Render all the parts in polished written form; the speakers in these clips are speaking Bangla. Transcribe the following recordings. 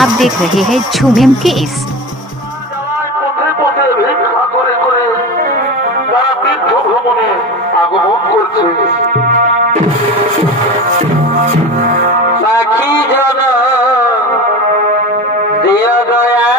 आप देख रहे हैं झूम के इस साखी जन दिया गया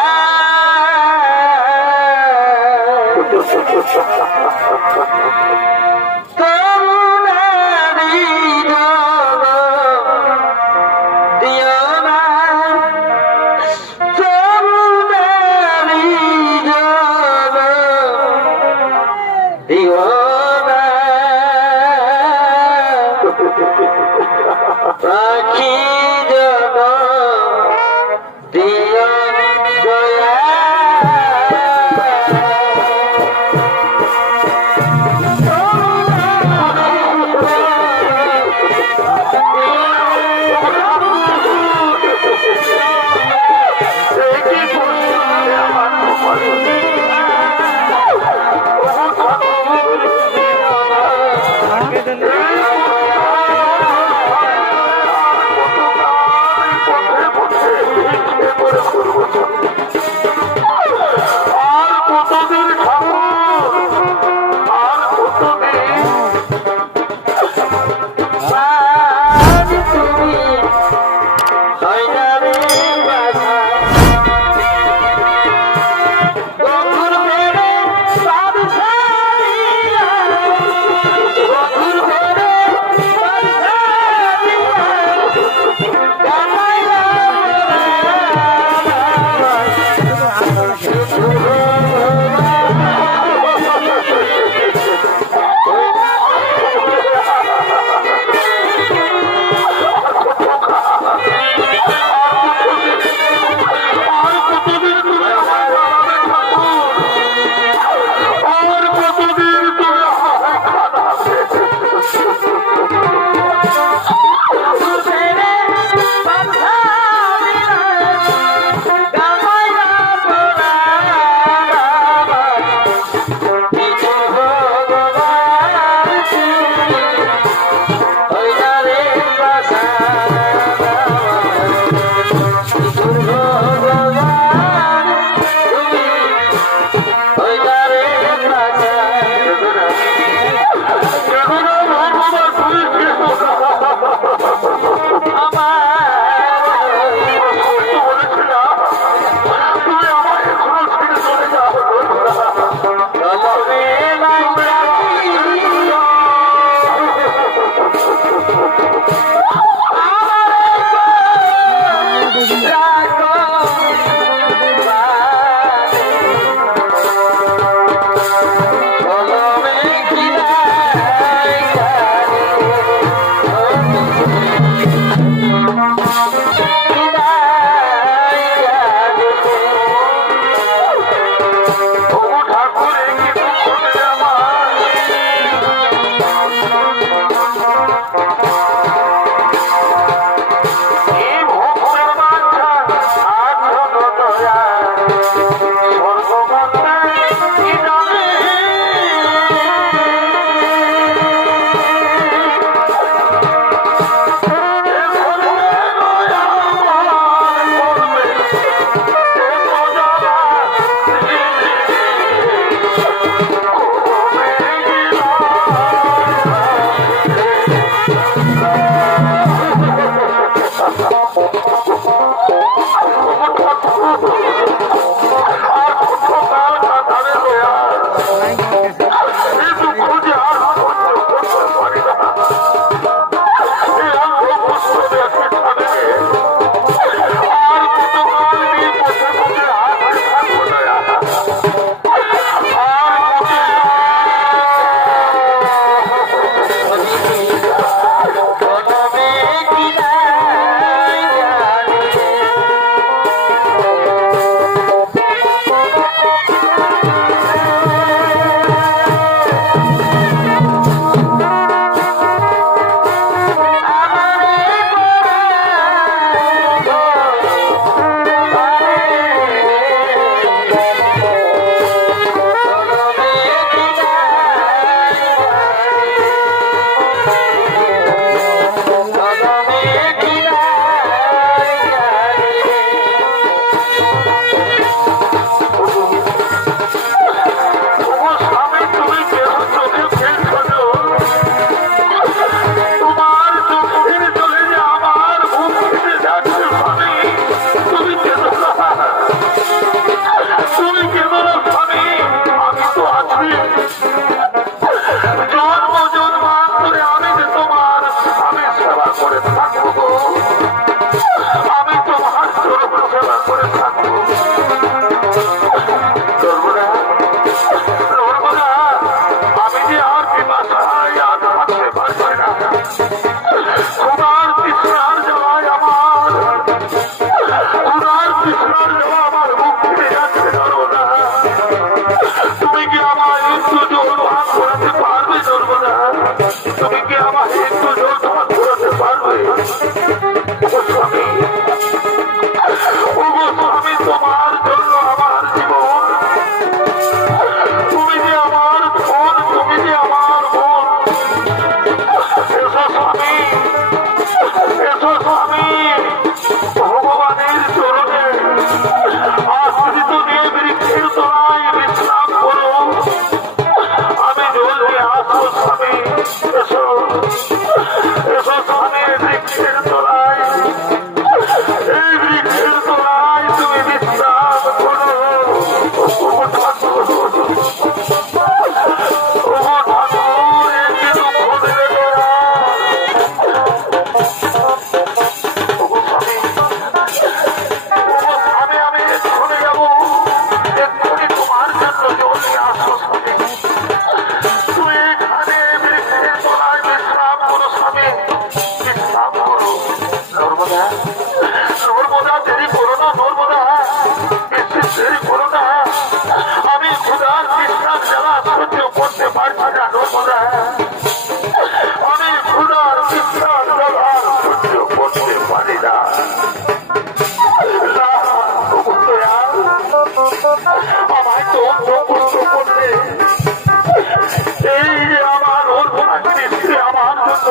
স্বামীর স্ত্রী আমার জন্য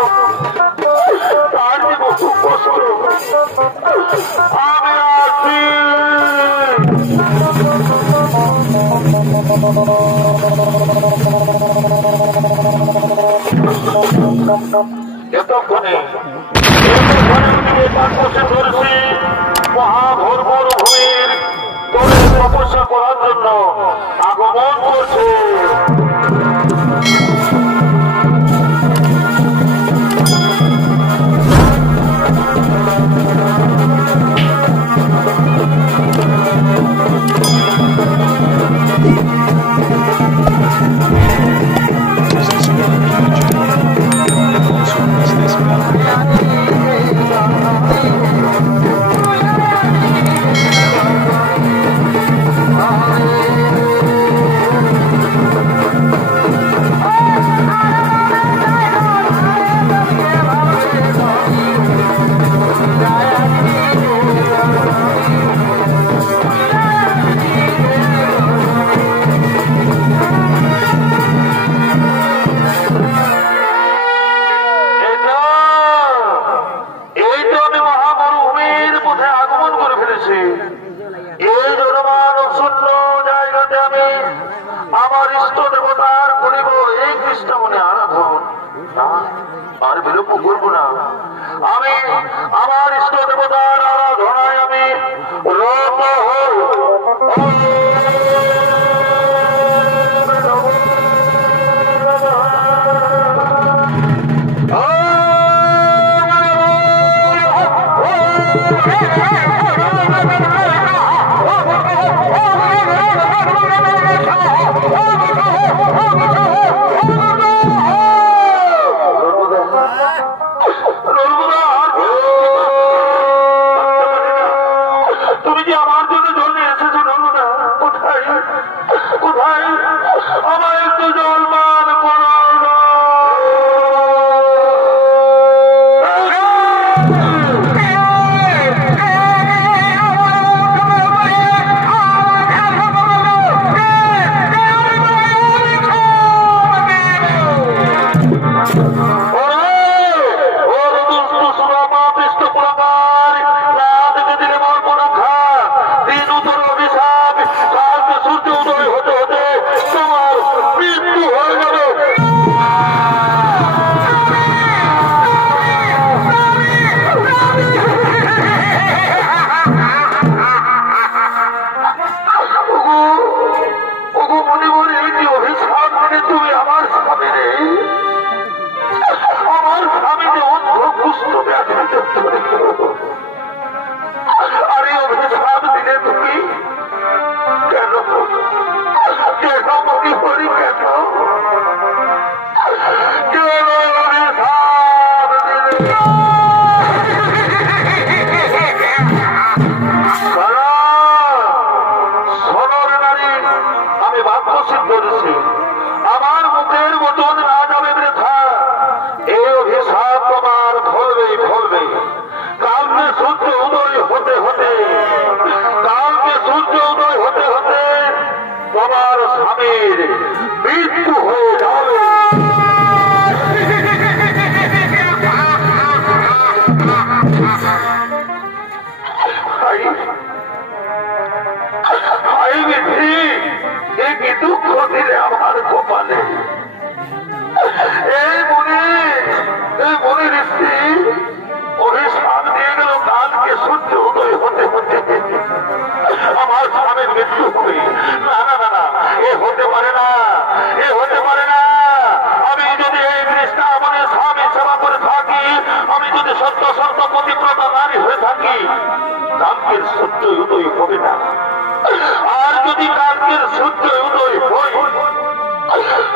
তার যে বহু কষ্ট। আমি আছি এতক্ষণে বসে ধরেছি মহাঘোর মরুভূমির তোরে তপস্যা করার জন্য আগমন করছে। আমি আমার ইষ্ট দেবতার আরাধনায় আমি রত আমার মুখের মতন না যাবে বৃথা। এই অভিশাপ তোমার ফলবেই ফলবে। কালকে সূর্য উদয় হতে হতে তোমার স্বামীর মৃত্যু হয়ে যাবে। কি দুঃখ দিলে আমার কপালে। এই মনির স্ত্রী অভিশাপ দিয়ে গেল কালকে সূর্য উদয় হতে হতে আমার স্বামীর মৃত্যু হবে। না না না না, এ হতে পারে না, এ হতে পারে না। আমি যদি এই কৃষ্ণামণির স্বামী সেবা করে থাকি, আমি যদি সত্য সত্য পতিব্রতা নারী হয়ে থাকি, কালকের সূর্য উদয় হবে না। আর যদি কালকের সূর্য উদয় হয়,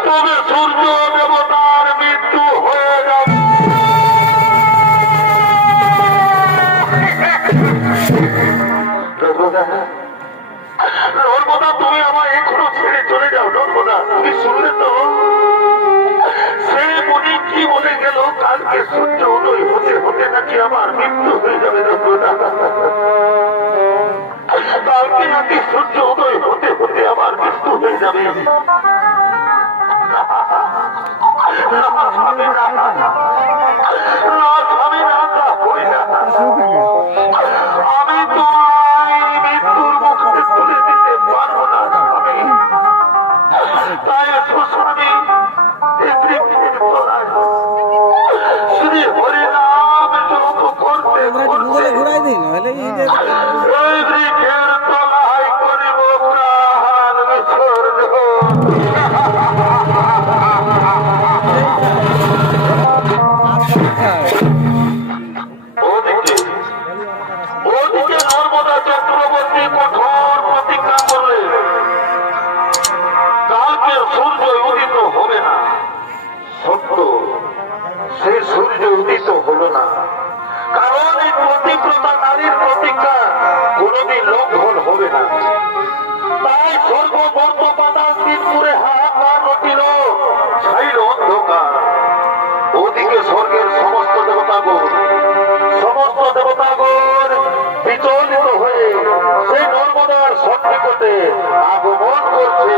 তবে সূর্য দেবতার মৃত্যু হয়ে যাবে। নর্মদা, তুমি আমার এখনো ছেড়ে চলে যাও। নর্মদা, তুমি শুনলে তো সে মনে কি বলে গেল, কালকে সূর্য উদয় হতে হতে নাকি আমার মৃত্যু হয়ে যাবে। নর্মদা, কালকে নাকি সূর্য উদয় হতে হতে আমার মৃত্যু হয়ে যাবে। আমি না করি না, আমি তোমায় মৃত্যুর মুখে তুলে দিতে পারবো না স্বামী। তাই স্বামী শ্রী হরিনাম জপ করতে করতে ঘুরাই দিন ওই বৃক্ষের তলায় করিব প্রাণ বিসর্জন। ওদিকে নর্মদা চক্রবর্তী কঠোর প্রতিজ্ঞা করলে কালকে সূর্য উদিত হবে না। সত্য, সেই সূর্য উদিত হলো না, কারণ এই প্রতিব্রতা নারীর প্রতিজ্ঞা কোনদিন লঙ্ঘন হবে না। তাই স্বর্গবর্ত পাতাল দিন করে হাহাকার রটিল, ছাইল অন্ধকার। ওদিকে স্বর্গের সমস্ত দেবতাগণ বিচলিত হয়ে সেই নর্মদার সন্নিকটে আগমন করছে।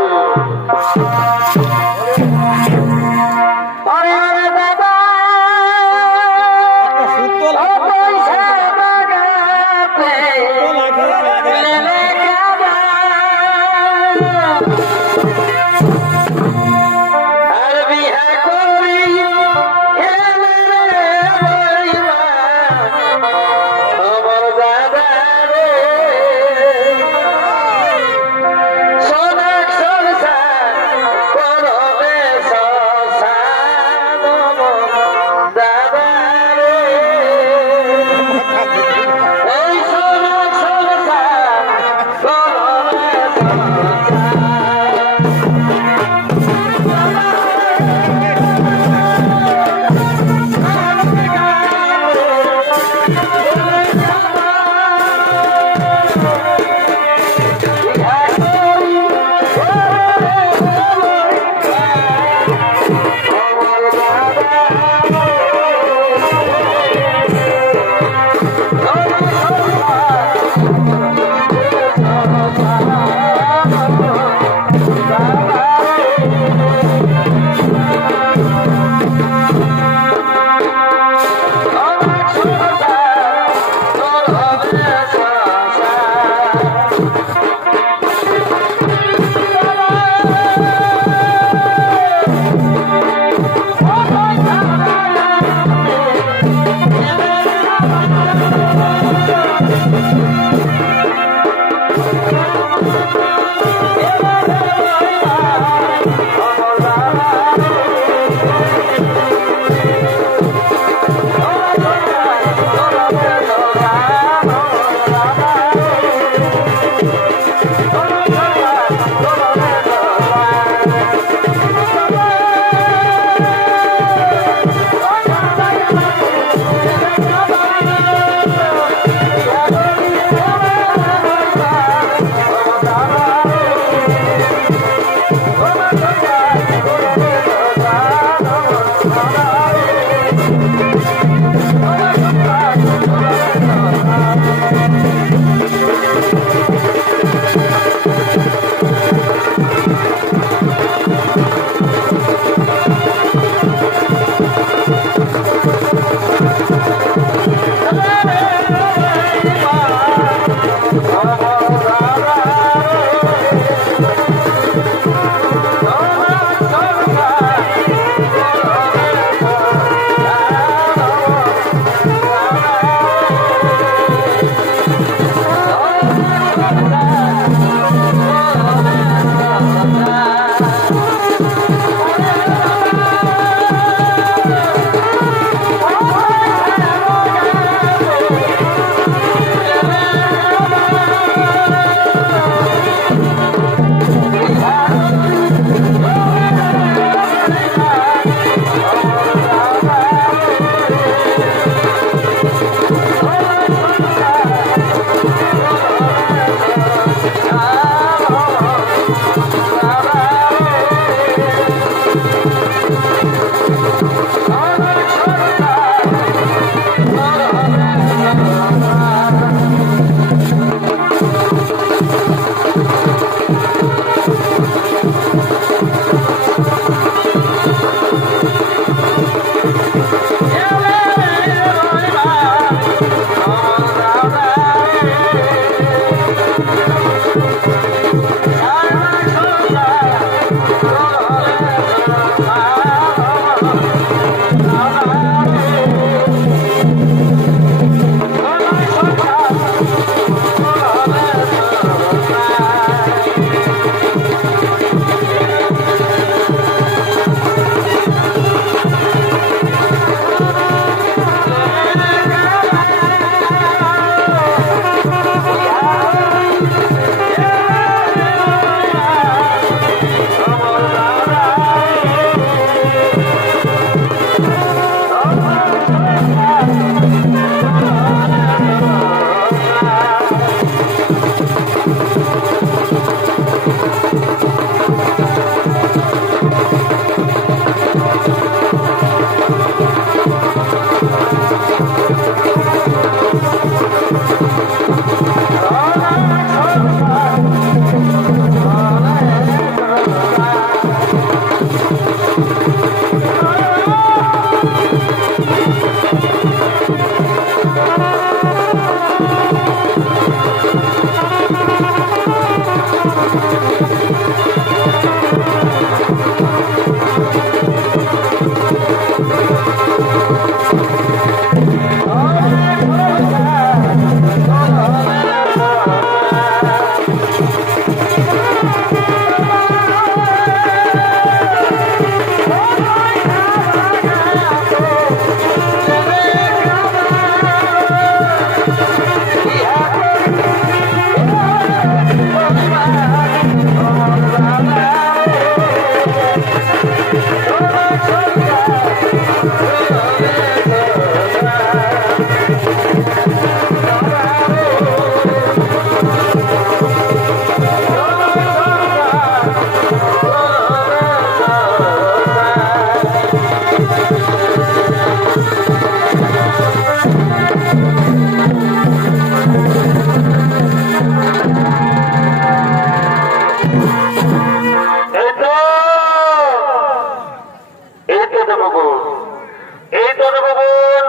দেবগণ,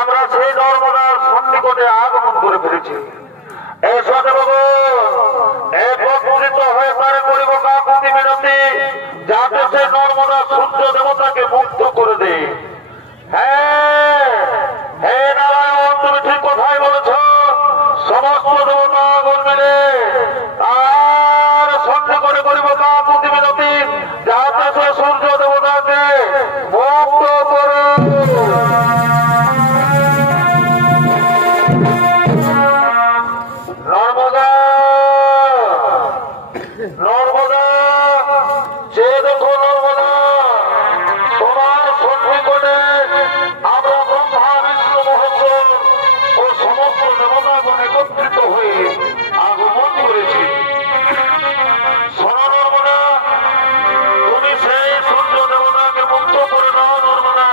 আমরা সেই নর্মদার সন্নিকটে আগমন করে ফেলেছি। এসো দেবগণ, একত্রিত হয়ে তারে করিব কাকুতি মিনতি, যাতে সেই নর্মদা সূর্য দেবতাকে মুক্ত করে দেয়। হ্যাঁ, হে নারায়ণ, তুমি ঠিক কথাই বলেছ। সমস্ত দেবতাগণ মিলে তার সন্নিকটে করিব কাকুতি মিনতি, যাতে সে সূর্য দেবতাকে মুক্ত করে। নর্মদা, নর্মদা, যে দেখো নর্মদা, তোমার সন্নিকটে আমরা ব্রহ্মা বিষ্ণু মহেশ্বর ও সমস্ত দেবতাগণ একত্রিত হয়ে আগমন করেছি। শোনো নর্মদা, তুমি সেই সূর্য দেবতাকে মুক্ত করে দাও নর্মদা,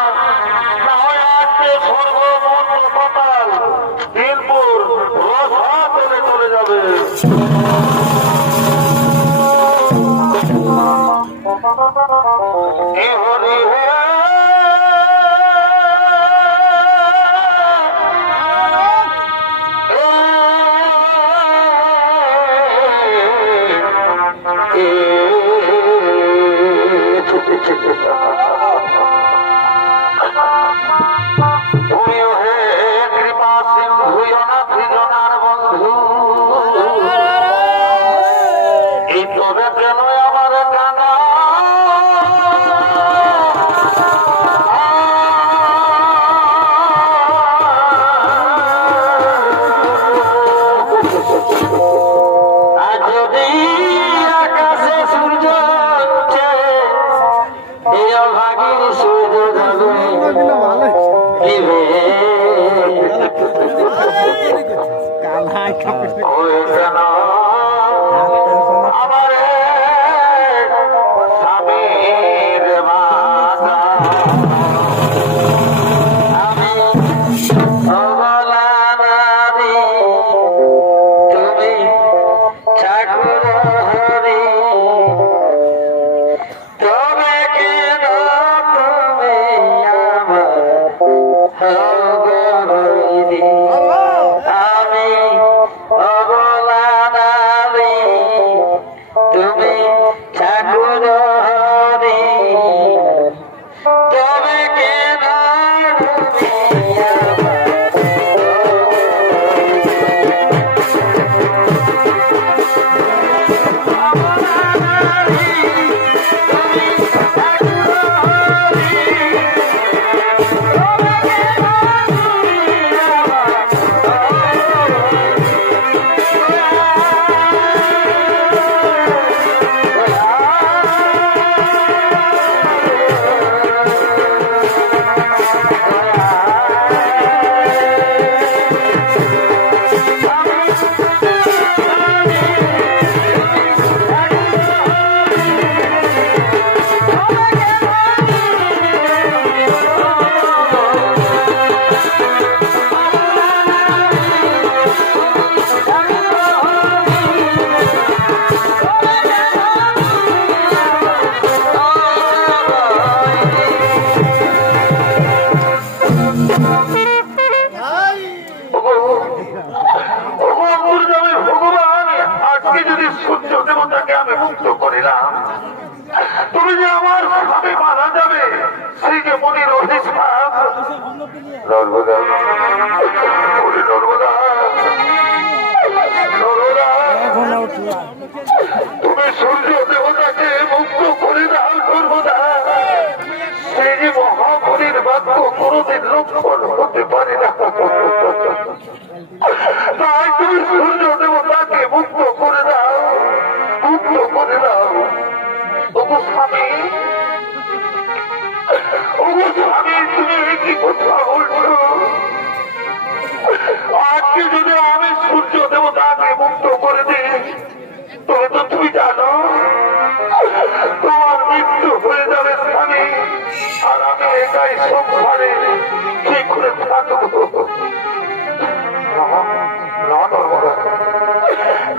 না হয় আজকে স্বর্গ মন্ত্র পাতাল দিনপুর রসাতলে চলে যাবে। এ হরি হে তুমিও হে কৃপা সিন্ধু অনাথি জনার বন্ধু, এই তবে কেন আমার কানা যদি আকাশে সূর্য উঠে, এই অভাগীর সূর্য যাবে আমার স্বামীর বাধা, আমি অবলা নারী, তুমি ঠাকুর হরি, তবে কেন তুমি আমার হরি, আমি অবলা নারী, তুমি ঠাকুর হরি, তবে কেন তুমি সূর্য দেবতাকে আমি মুক্ত করিলাম, তুমি যে আমার স্বামী মারা যাবে সেই যে মনির অভিশাপ। নর্মদা, নর্মদা, নর্মদা, তুমি সূর্য দেবতাকে মুক্ত করে দাও নর্মদা, সেই যে মহামনির বাক্য কোনদিন লক্ষণ হতে পারে না, তাই তুমি সূর্য দেবতাকে মুক্ত করে দাও, মুক্ত করে দাও। ওগো স্বামী, ওগো স্বামী, তুমি কি কথা বলছো? আজকে যদি আমি সূর্য দেবতাকে মুক্ত করে দিই, তবে তো তুমি জানো তোমার মৃত্যু হয়ে যাবে স্বামী, আর আমি একাই সংসারে কি করে থাকবো? না নর্মদা,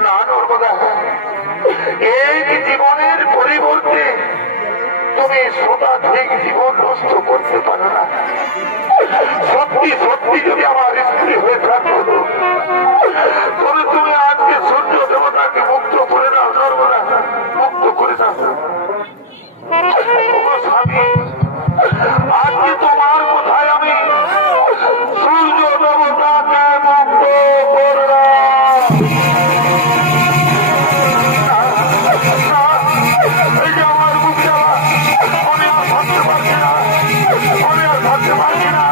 না নর্মদা, এই জীবনের পরিবর্তে তুমি শতাধিক জীবন নষ্ট করতে পারো না। সত্যি সত্যি যদি আমার স্ত্রী হয়ে থাকো তবে তুমি আজকে সূর্য দেবতাকে মুক্ত করে দাও, নর্মদা মুক্ত করে দাও। স্বামী, আজকে তোমার কোথায় আমি সূর্য দেবতাকে মুক্ত করলাম। এই যে আমার মুখ যাওয়া, আমি আর ভাবতে পারছি না, আমি আর ভাবতে পারছি না।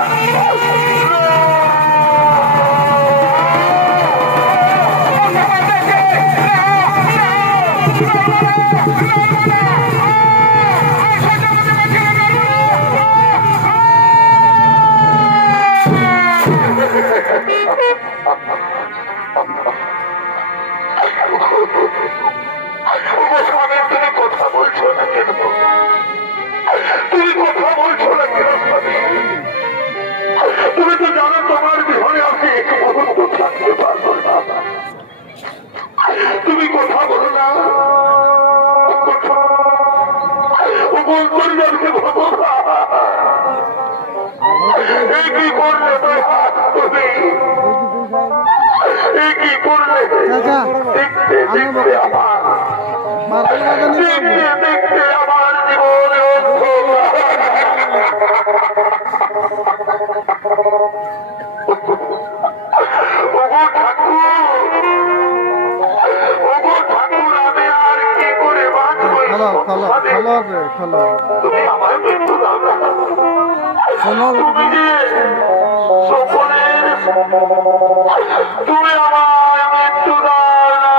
তুমি কথা বলছো না কেন? তুমি কথা বলছো না কেন? তুমি তো জানো তোমার বিহনে আমি এক মুহূর্ত থাকতে পারবো না। তুমি কথা বলো না, কি করলে তুমি? কি করলে? দেখতে দেখতে আমার দেখতে আমার জীবনে ঠাকুর, আমি আর কি করে বাঁচবো? তুমি আমার মৃত্যু দাও না। তুমি যে সকলের, তুমি আমার মৃত্যু দাও না।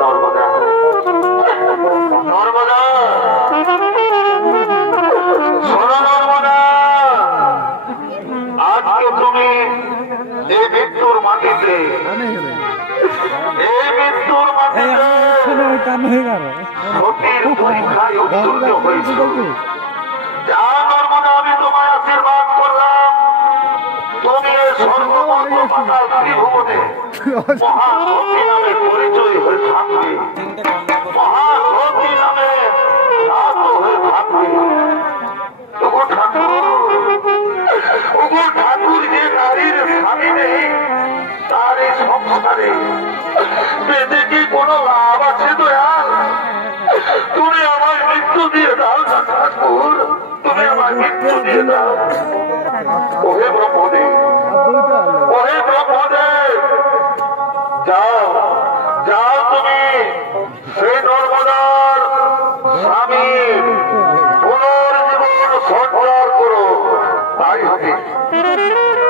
নর্মদা, নর্মদা, শোনো নর্মদা, আজকে তুমি এই মৃত্যুর মাটিতে, এই মৃত্যুর মাটিতে সতীর পরীক্ষায় উত্তীর্ণ হয়েছে। যা নর্মদা, আমি তোমায় আশীর্বাদ করলাম, তুমি এই স্বর্গমর্গ পাতাল ত্রিভুবনে মহাসতী নামে পরিচয় হয়ে থাকবে, মহাসতী নামে খ্যাত হয়ে থাকবে। ওগো ঠাকুর, ওগো ঠাকুর, যে নারীর স্বামী নেই তার এই সংসারে বেঁধে কি কোনো লাভ আছে দয়াল? তুমি আমার মৃত্যু দিয়ে দাও না ঠাকুর, তুমি আমার মৃত্যু দিয়ে দাও। ওহে ব্রহ্মদেব, ওহে ব্রহ্মদেব, যাও যাও, তুমি সেই নর্মদার স্বামীর পুনর্জীবন সঞ্চার করো। তাই হবে,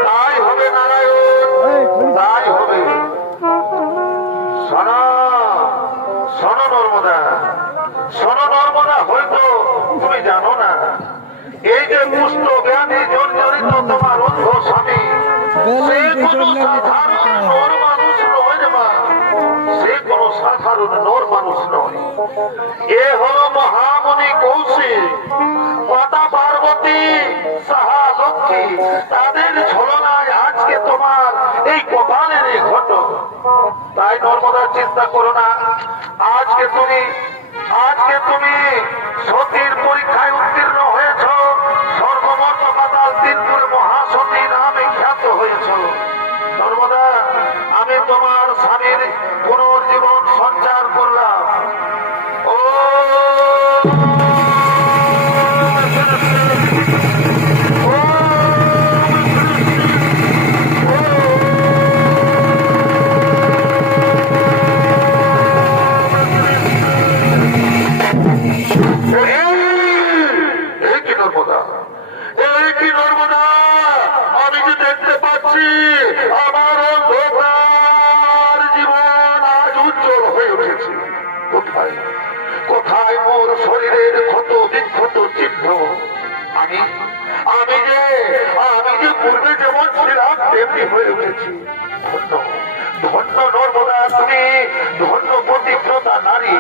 তাই হবে নারায়ণ, তাই হবে। শোনো, শোনো নর্মদা, শোনো নর্মদা, হয়তো তুমি জানো না এই যে কুষ্ঠ ব্যাধি জর্জরিত তোমার অন্ধ স্বামী, সে কোনো সাধারণ নর মানুষ নয় রে মা, সে কোনো সাধারণ নর মানুষ নয়। এ হলো মহামণি কৌশিক, মাতা পার্বতী, সাহা লক্ষ্মী, তাদের ছলনায় আজকে তোমার এই কপালের এই ঘটনা। তাই নর্মদার চিন্তা করো না, আজকে তুমি সতীর পরীক্ষায় উত্তীর্ণ হয়েছ, স্বর্গমর্গ পাতাল তিনপুর মহাসতী নামে খ্যাত হয়েছ। নর্মদা, আমি তোমার স্বামীর পুনর্জীবন সঞ্চার করলাম। ও নর্মদা, আমি যে দেখতে পাচ্ছি আমার অন্ধকার জীবন আজ উজ্জ্বল হয়ে উঠেছে। কোথায় কোথায় মোর শরীরের ক্ষত বিক্ষত চিহ্ন? আমি যে পূর্বে যেমন ছিলাম তেমনি হয়ে উঠেছি। ধন্য ধন্য নর্মদা, তুমি ধন্য প্রতিজ্ঞতা নারী।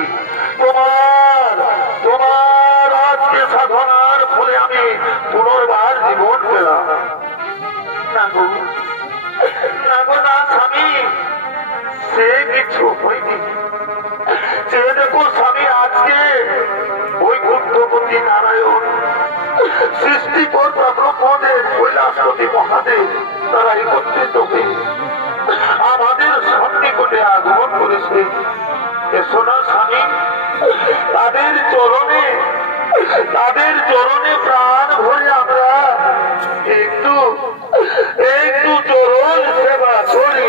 তোমার আজকে সাধনার ফলে আমি পুনর্বার জীবন পেলাম। না গো না স্বামী, সে কিছু হয়নি, নারায়ণ সৃষ্টিকর্তা ব্রহ্মদেব কৈলাসপতি মহাদেব তারা একত্রিত হয়ে আমাদের সন্নিকটে আগমন করেছে। সোনা স্বামী তাদের চরণে প্রাণ ভরে আমরা একটু চরণ সেবা করি।